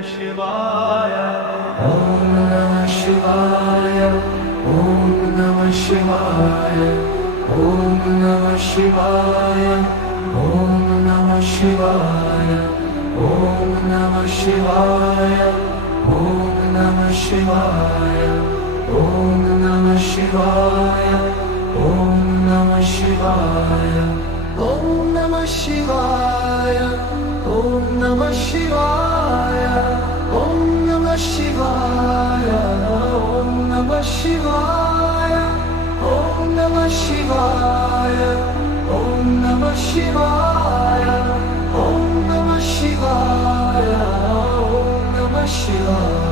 शिवाय Om Namah Shivaya. Om Namah Shivaya. Om Namah Shivaya. Om Namah Shivaya. Om Namah Shivaya. Om Namah Shivaya. Om Namah Shivaya. Om Namah Shivaya. Om Namah Shivaya. Om Namah Shivaya. Om Namah Shivaya. Om Namah Shivaya. Om Namah Shivaya. Om Namah Shivaya. Om Namah Shivaya. Om Namah Shivaya.